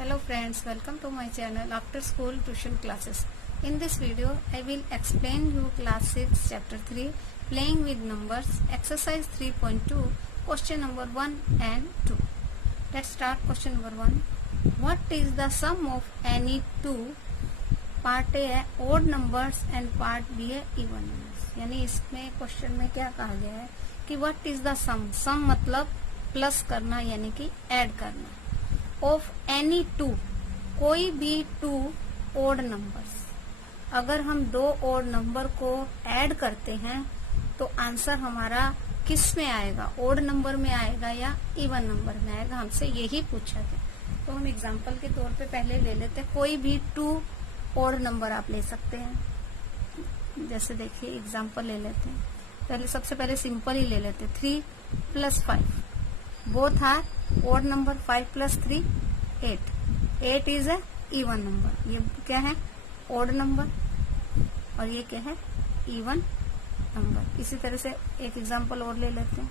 Hello friends, welcome to my channel After School Tuition Classes. In this video, I will explain you class 6 chapter 3 Playing with Numbers exercise 3.2 question number 1 and 2. Let's start question number 1. What is the sum of any two? Part A है odd numbers and part B है even numbers. यानी इसमें question में क्या कहा गया है कि what is the sum. Sum मतलब प्लस करना यानी कि ऐड करना. ऑफ एनी टू, कोई भी टू ओड नंबर्स. अगर हम दो ओड नंबर को ऐड करते हैं तो आंसर हमारा किस में आएगा, ओड नंबर में आएगा या इवन नंबर में आएगा, हमसे यही पूछा गया. तो हम एग्जांपल के तौर पे पहले ले लेते हैं. कोई भी टू ओड नंबर आप ले सकते हैं. जैसे देखिए एग्जांपल ले लेते हैं. पहले सबसे पहले सिंपल ही ले लेते हैं. 3 + 5 both are odd number. 5 + 3 8. 8 is a even number. ये क्या है, ओड नंबर, और ये क्या है, इवन नंबर. इसी तरह से एक एग्जांपल और ले लेते हैं.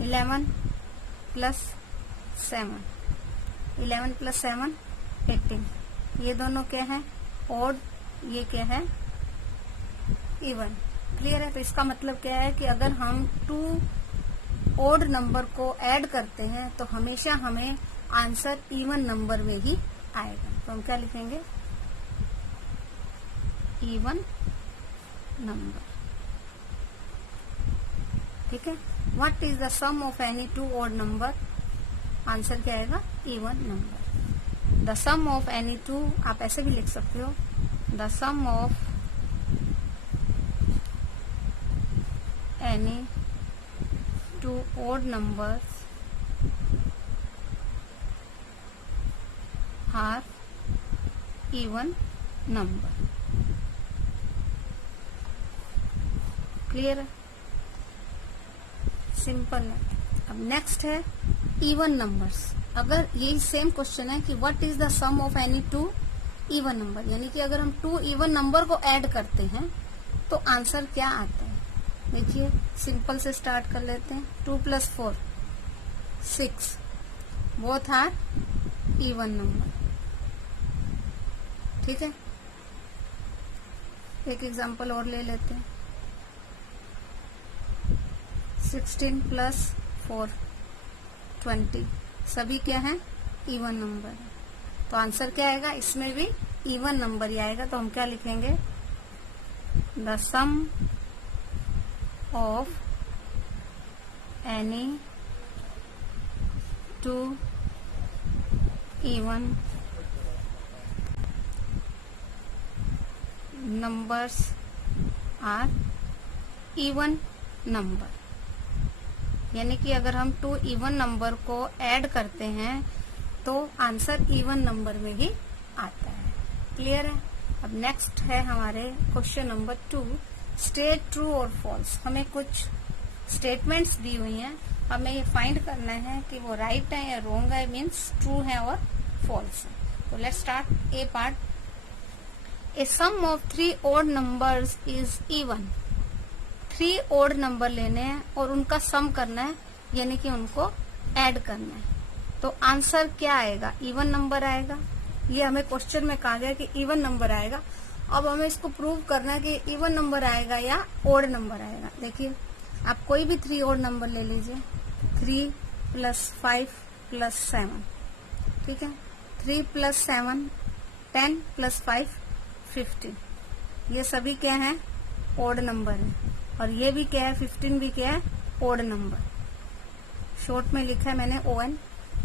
11 + 7. 11 + 7 18. ये दोनों क्या है, ओड, ये क्या है, इवन. क्लियर है. तो इसका मतलब क्या है कि अगर हम टू ओड नंबर को ऐड करते हैं तो हमेशा हमें आंसर इवन नंबर में ही आएगा. तो हम क्या लिखेंगे, इवन नंबर. ठीक है. What is the sum of any two odd number. Answer क्या आएगा, even number. The sum of any two, आप ऐसे भी लिख सकते हो, the sum of any two odd numbers are even number. Clear है, सिंपल है. अब नेक्स्ट है इवन नंबर्स. अगर यही सेम क्वेश्चन है कि what is the sum of any two even number, यानी कि अगर हम टू इवन नंबर को ऐड करते हैं तो आंसर क्या आता है. देखिए सिंपल से स्टार्ट कर लेते हैं. 2 + 4 6 बोथ आर इवन नंबर. ठीक है. एक एग्जांपल और ले लेते हैं. 16 + 4 20. सभी क्या है, इवन नंबर है. तो आंसर क्या आएगा, इसमें भी इवन नंबर ही आएगा. तो हम क्या लिखेंगे, the sum of any two even numbers are even number. यानी कि अगर हम टू इवन नंबर को ऐड करते हैं तो आंसर इवन नंबर में ही आता है. क्लियर है. अब नेक्स्ट है हमारे क्वेश्चन नंबर 2. स्टेट ट्रू और फॉल्स. हमें कुछ स्टेटमेंट्स दी हुई हैं, हमें ये फाइंड करना है कि वो राइट है या रॉन्ग है, मीन्स ट्रू है और फॉल्स है. तो let's start A part. A sum of 3 odd numbers is even. 3 odd number लेने हैं और उनका सम करना है, यानी कि उनको ऐड करना है. तो आंसर क्या आएगा, इवन नंबर आएगा. ये हमें क्वेश्चन में कहा गया कि इवन नंबर आएगा. अब हमें इसको प्रूव करना है कि इवन नंबर आएगा या ओड नंबर आएगा. देखिए आप कोई भी 3 ओड नंबर ले लीजिए. 3 + 5 + 7. ठीक है. 3 + 7 10 + 5 15. ये सभी क्या है, ओड नंबर है. और ये भी क्या है, 15 भी क्या है, ओड नंबर. शॉर्ट में लिखा है मैंने ON,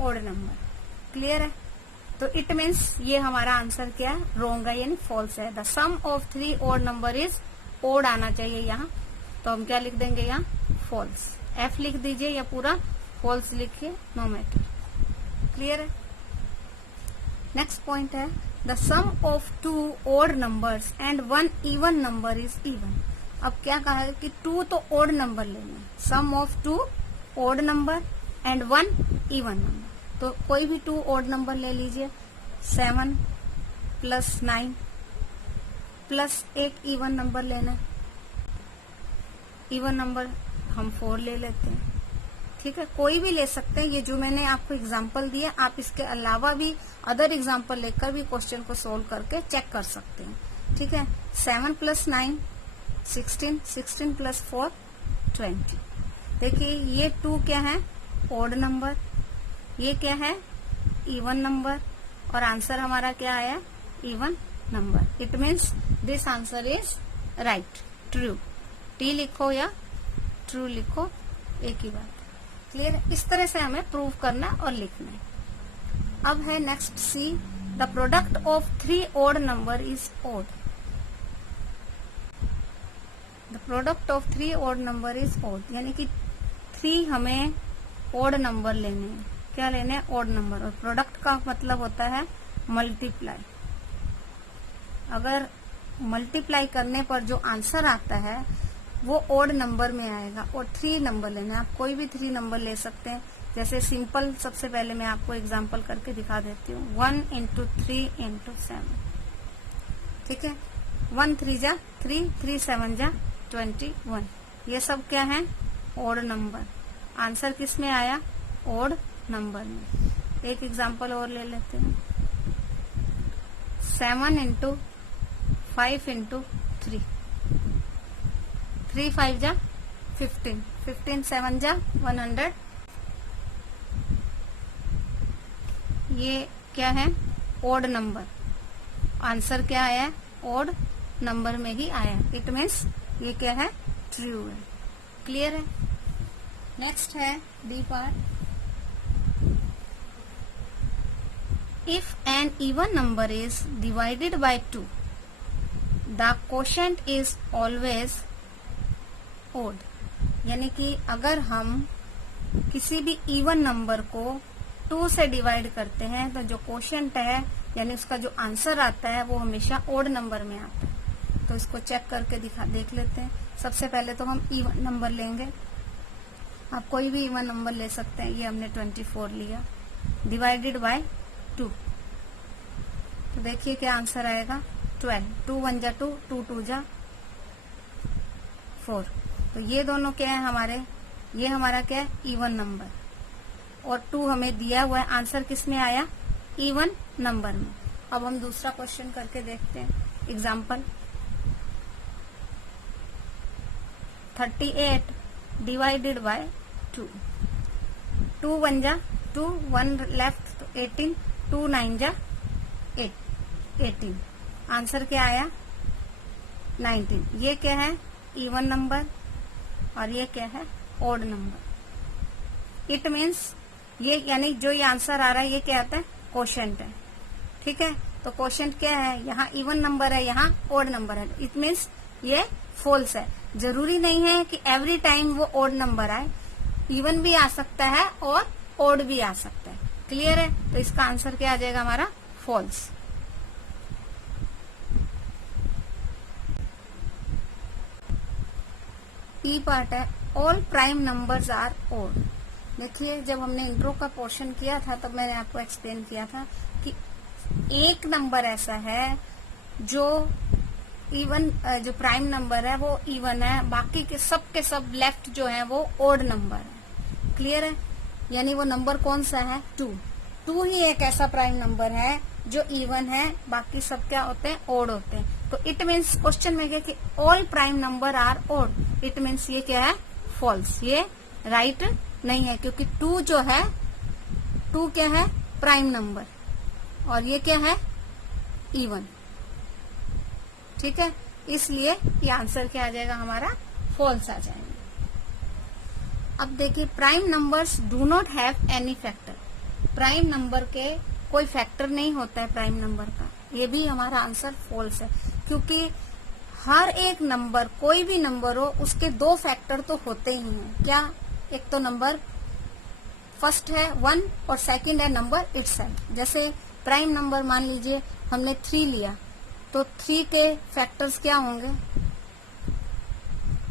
ओड नंबर. क्लियर है. तो इट मीन्स ये हमारा आंसर क्या है, रॉन्ग है, यानी फॉल्स है. The sum of 3 odd number is odd आना चाहिए यहाँ. तो हम क्या लिख देंगे यहाँ, फॉल्स. F लिख दीजिए या पूरा फॉल्स लिखिए, नो मैटर. क्लियर है. नेक्स्ट पॉइंट है the sum of 2 odd numbers and 1 even number is even. अब क्या कहा है कि 2 तो ओड नंबर लेना है. Sum of 2 odd number and 1 even number. तो कोई भी 2 ओड नंबर ले लीजिए. 7 + 9 प्लस एक इवन नंबर लेना है. इवन नंबर हम 4 ले लेते हैं. ठीक है, कोई भी ले सकते हैं। ये जो मैंने आपको एग्जाम्पल दिया, आप इसके अलावा भी अदर एग्जाम्पल लेकर भी क्वेश्चन को सोल्व करके चेक कर सकते हैं। ठीक है, 7 + 9 16, 16 + 4 20। देखिए ये 2 क्या है, ओड नंबर, ये क्या है, इवन नंबर, और आंसर हमारा क्या आया, even number. It means this answer is right, true. T लिखो या ट्रू लिखो, एक ही बात। क्लियर है? इस तरह से हमें प्रूव करना और लिखना है। अब है next C, the product of 3 odd number is odd. The product of 3 odd number is odd, यानी कि 3 हमें ओड नंबर लेने हैं। क्या लेने हैं, ओड नंबर। और प्रोडक्ट का मतलब होता है मल्टीप्लाई। अगर मल्टीप्लाई करने पर जो आंसर आता है वो ओड नंबर में आएगा, और 3 नंबर लेना है। आप कोई भी 3 नंबर ले सकते हैं। जैसे सिंपल, सबसे पहले मैं आपको एग्जांपल करके दिखा देती हूँ। 1 × 3 × 7, ठीक है। 1 3 जा 3, 3 7 जा 21। ये सब क्या है, ओड नंबर। आंसर किस में आया, ओड नंबर में। एक एग्जांपल और ले लेते हैं। 7 × 5 × 3, 3 5 जा 15, 15 7 जा 100। ये क्या है, ओड नंबर। आंसर क्या आया, ओड नंबर में ही आया। इट मीन्स ये क्या है, ट्रू है। क्लियर है? नेक्स्ट है D part. If an even number is divided by 2, the quotient is always odd. यानी कि अगर हम किसी भी इवन नंबर को 2 से डिवाइड करते हैं तो जो क्वोशंट है, यानी उसका जो आंसर आता है, वो हमेशा ओड नंबर में आता है। तो इसको चेक करके देख लेते हैं। सबसे पहले तो हम इवन नंबर लेंगे। आप कोई भी इवन नंबर ले सकते हैं। ये हमने 24 लिया, डिवाइडेड बाय 2, तो देखिए क्या आंसर आएगा, 12। 2 1 जा 2, 2 2 जा 4। तो ये दोनों क्या है हमारे, ये हमारा क्या है, इवन नंबर, और 2 हमें दिया हुआ है। आंसर किस में आया, इवन नंबर में। अब हम दूसरा क्वेश्चन करके देखते हैं। एग्जाम्पल 38 डिवाइडेड बाय 2, 2 1 जा 2, 1 लेफ्ट तो 18, 2 9 जा 18। आंसर क्या आया, 19। ये क्या है, इवन नंबर, और ये क्या है, ओड नंबर। इट मीन्स ये, यानी जो ये आंसर आ रहा है, ये क्या आता है, क्वोशंट है। ठीक है, तो क्वोशंट क्या है, यहाँ इवन नंबर है, यहाँ ओड नंबर है। इट मीन्स ये फॉल्स है। जरूरी नहीं है कि एवरी टाइम वो ओड नंबर आए, इवन भी आ सकता है और ओड भी आ सकता है। क्लियर है? तो इसका आंसर क्या आ जाएगा हमारा, फॉल्स। ई पार्ट है, all prime numbers are odd. देखिए जब हमने इंट्रो का पोर्शन किया था तब मैंने आपको एक्सप्लेन किया था कि एक नंबर ऐसा है जो इवन, जो प्राइम नंबर है वो इवन है, बाकी के सब लेफ्ट जो है वो ओड नंबर है। क्लियर है? यानी वो नंबर कौन सा है, 2। 2 ही एक ऐसा प्राइम नंबर है जो इवन है, बाकी सब क्या होते हैं, ओड होते हैं। तो इट मीन्स क्वेश्चन में क्या कि all prime number are odd. It means ये क्या है, फॉल्स। ये राइट नहीं है, क्योंकि 2 जो है, 2 क्या है, प्राइम नंबर, और ये क्या है, इवन। ठीक है, इसलिए ये आंसर क्या आ जाएगा हमारा, फॉल्स आ जाएगा। अब देखिए, prime numbers do not have any factor. Prime number के कोई फैक्टर नहीं होता है प्राइम नंबर का। ये भी हमारा आंसर फॉल्स है, क्योंकि हर एक नंबर, कोई भी नंबर हो, उसके 2 फैक्टर तो होते ही हैं। क्या, एक तो नंबर फर्स्ट है 1 और सेकंड है नंबर इटसेल्फ। जैसे प्राइम नंबर मान लीजिए हमने 3 लिया, तो 3 के फैक्टर्स क्या होंगे,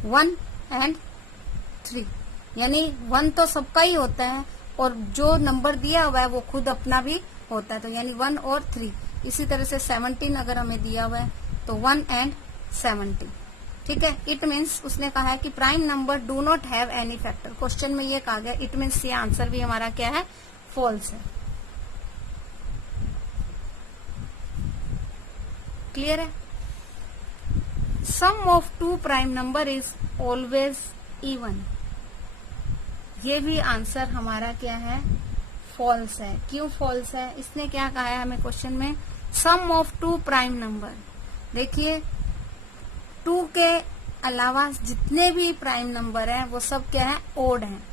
1 और 3। यानी 1 तो सबका ही होता है, और जो नंबर दिया हुआ है वो खुद अपना भी होता है, तो यानी 1 और 3। इसी तरह से 17 अगर हमें दिया हुआ है तो 1 और 17। ठीक है, इट मीन्स उसने कहा है कि prime number do not have any factor. Question में ये कहा गया, इट मीन्स ये आंसर भी हमारा क्या है, फॉल्स है। क्लियर है। Sum of two prime number is always even, ये भी आंसर हमारा क्या है, फॉल्स है। क्यों फॉल्स है, इसने क्या कहा है हमें क्वेश्चन में, सम ऑफ टू प्राइम नंबर। देखिए 2 के अलावा जितने भी प्राइम नंबर हैं वो सब क्या है, ओड हैं।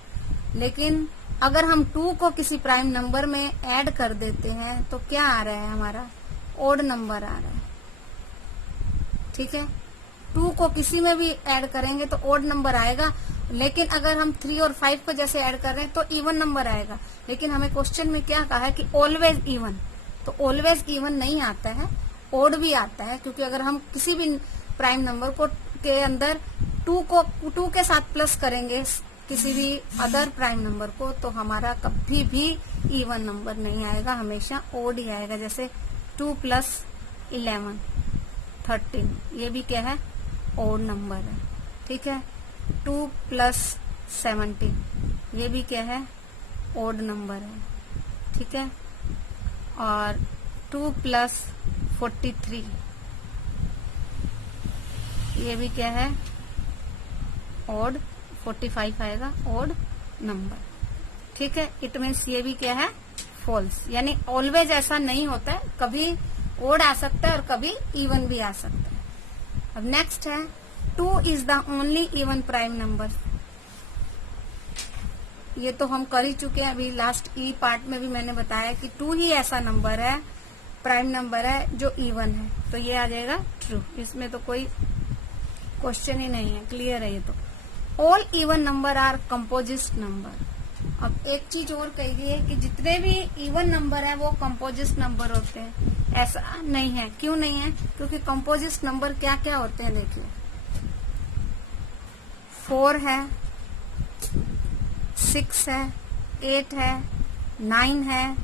लेकिन अगर हम 2 को किसी प्राइम नंबर में ऐड कर देते हैं तो क्या आ रहा है, हमारा ओड नंबर आ रहा है। ठीक है, 2 को किसी में भी ऐड करेंगे तो ओड नंबर आएगा, लेकिन अगर हम 3 और 5 को जैसे ऐड कर रहे हैं तो इवन नंबर आएगा। लेकिन हमें क्वेश्चन में क्या कहा है कि ऑलवेज इवन, तो ऑलवेज इवन नहीं आता है, ओड भी आता है। क्योंकि अगर हम किसी भी प्राइम नंबर को के अंदर 2 के साथ प्लस करेंगे किसी भी अदर प्राइम नंबर को, तो हमारा कभी भी इवन नंबर नहीं आएगा, हमेशा ओड ही आएगा। जैसे 2 + 11 13, ये भी क्या है, ओड नंबर है। ठीक है, 2 + 17, ये भी क्या है, ओड नंबर है। ठीक है, और 2 + 43, ये भी क्या है, ओड 45 आएगा, ओड नंबर। ठीक है, इट मीन्स ये भी क्या है, फॉल्स। यानी ऑलवेज ऐसा नहीं होता है, कभी ओड आ सकता है और कभी इवन भी आ सकता है। अब नेक्स्ट है 2 is the only even prime number. ये तो हम कर ही चुके हैं, अभी लास्ट ई पार्ट में भी मैंने बताया कि 2 ही ऐसा नंबर है, प्राइम नंबर है जो इवन है, तो ये आ जाएगा ट्रू। इसमें तो कोई क्वेश्चन ही नहीं है, क्लियर है ये तो। All even number are composite number. अब एक चीज और कही गई है कि जितने भी इवन नंबर है वो कंपोजिट नंबर होते हैं। ऐसा नहीं है, क्यों नहीं है, क्योंकि कंपोजिट नंबर क्या क्या होते हैं, देखिए 4 है, 6 है, 8 है, 9 है,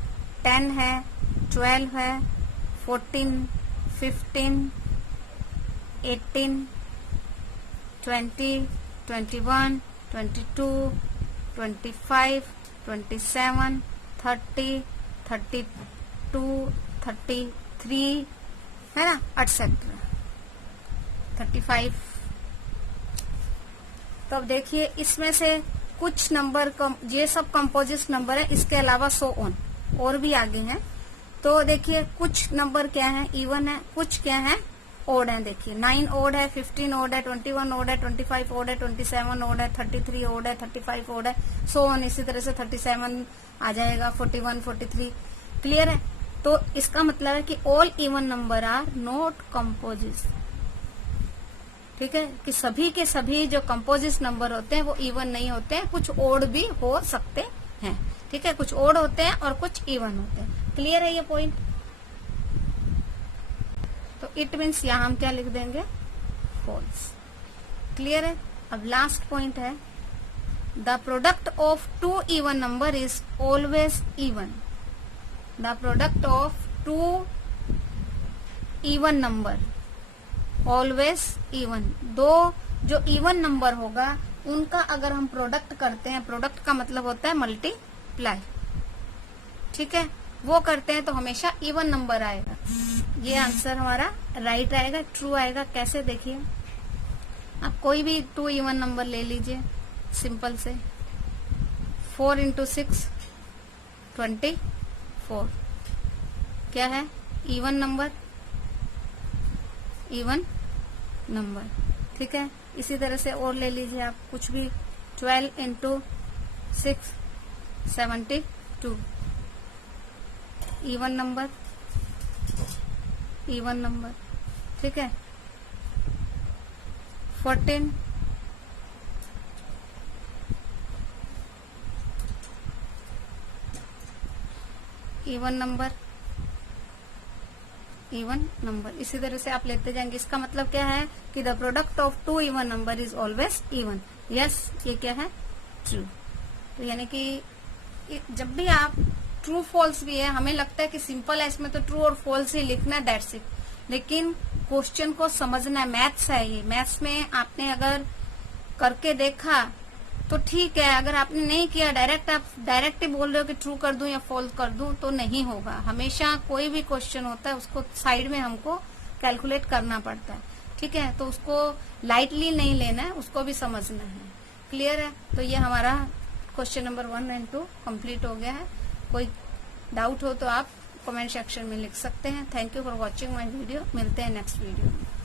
10 है, 12 है, 14, 15, 18, 20, 21, 22, 25, 27, 30, 32, 33, है ना, एटसेट्रा 35। तो अब देखिए इसमें से कुछ नंबर ये सब कंपोजिट नंबर है, इसके अलावा सो ऑन और भी आगे हैं। तो देखिए कुछ नंबर क्या है, इवन है, कुछ क्या है, ओड है। देखिए 9 ओड है, 15 ओड है, 21 ओड है, 25 ओड है, 27 ओड है, 33 ओड है, 35 ओड है, सो ऑन। इसी तरह से 37 आ जाएगा, 41, 43। क्लियर है। तो इसका मतलब है कि all even number are not composite. ठीक है, कि सभी के सभी जो कंपोजिट नंबर होते हैं वो इवन नहीं होते हैं, कुछ ओड भी हो सकते हैं। ठीक है, कुछ ओड होते हैं और कुछ इवन होते हैं। क्लियर है ये पॉइंट। तो इट मीन्स यहां हम क्या लिख देंगे, फॉल्स। क्लियर है। अब लास्ट पॉइंट है, the product of 2 even number is always even. The product of 2 even number always even. 2 जो इवन नंबर होगा उनका अगर हम प्रोडक्ट करते हैं, प्रोडक्ट का मतलब होता है मल्टीप्लाई। ठीक है, वो करते हैं तो हमेशा इवन नंबर आएगा। ये आंसर हमारा राइट आएगा, ट्रू आएगा। कैसे, देखिए आप कोई भी 2 इवन नंबर ले लीजिए, सिंपल से 4 × 6 24, क्या है, इवन नंबर, इवन नंबर। ठीक है, इसी तरह से और ले लीजिए आप कुछ भी, 12 × 6 72, इवन नंबर, इवन नंबर। ठीक है, 14 इवन नंबर, इवन नंबर। इसी तरह से आप लेते जाएंगे। इसका मतलब क्या है कि the product of 2 even number is always even. Yes, ये क्या है, ट्रू। तो यानी कि जब भी आप ट्रू फॉल्स भी है, हमें लगता है कि सिंपल है, इसमें तो ट्रू और फॉल्स ही लिखना, दैट्स इट। लेकिन क्वेश्चन को समझना है। मैथ्स है ये, मैथ्स में आपने अगर करके देखा तो ठीक है, अगर आपने नहीं किया आप डायरेक्ट ही बोल रहे हो कि ट्रू कर दूं या फॉल्स कर दूं, तो नहीं होगा। हमेशा कोई भी क्वेश्चन होता है उसको साइड में हमको कैलकुलेट करना पड़ता है, ठीक है। तो उसको लाइटली नहीं लेना है, उसको भी समझना है। क्लियर है? तो ये हमारा क्वेश्चन नंबर 1 और 2 कंप्लीट हो गया है। कोई डाउट हो तो आप कमेंट सेक्शन में लिख सकते हैं। Thank you for watching my video. मिलते हैं नेक्स्ट वीडियो में।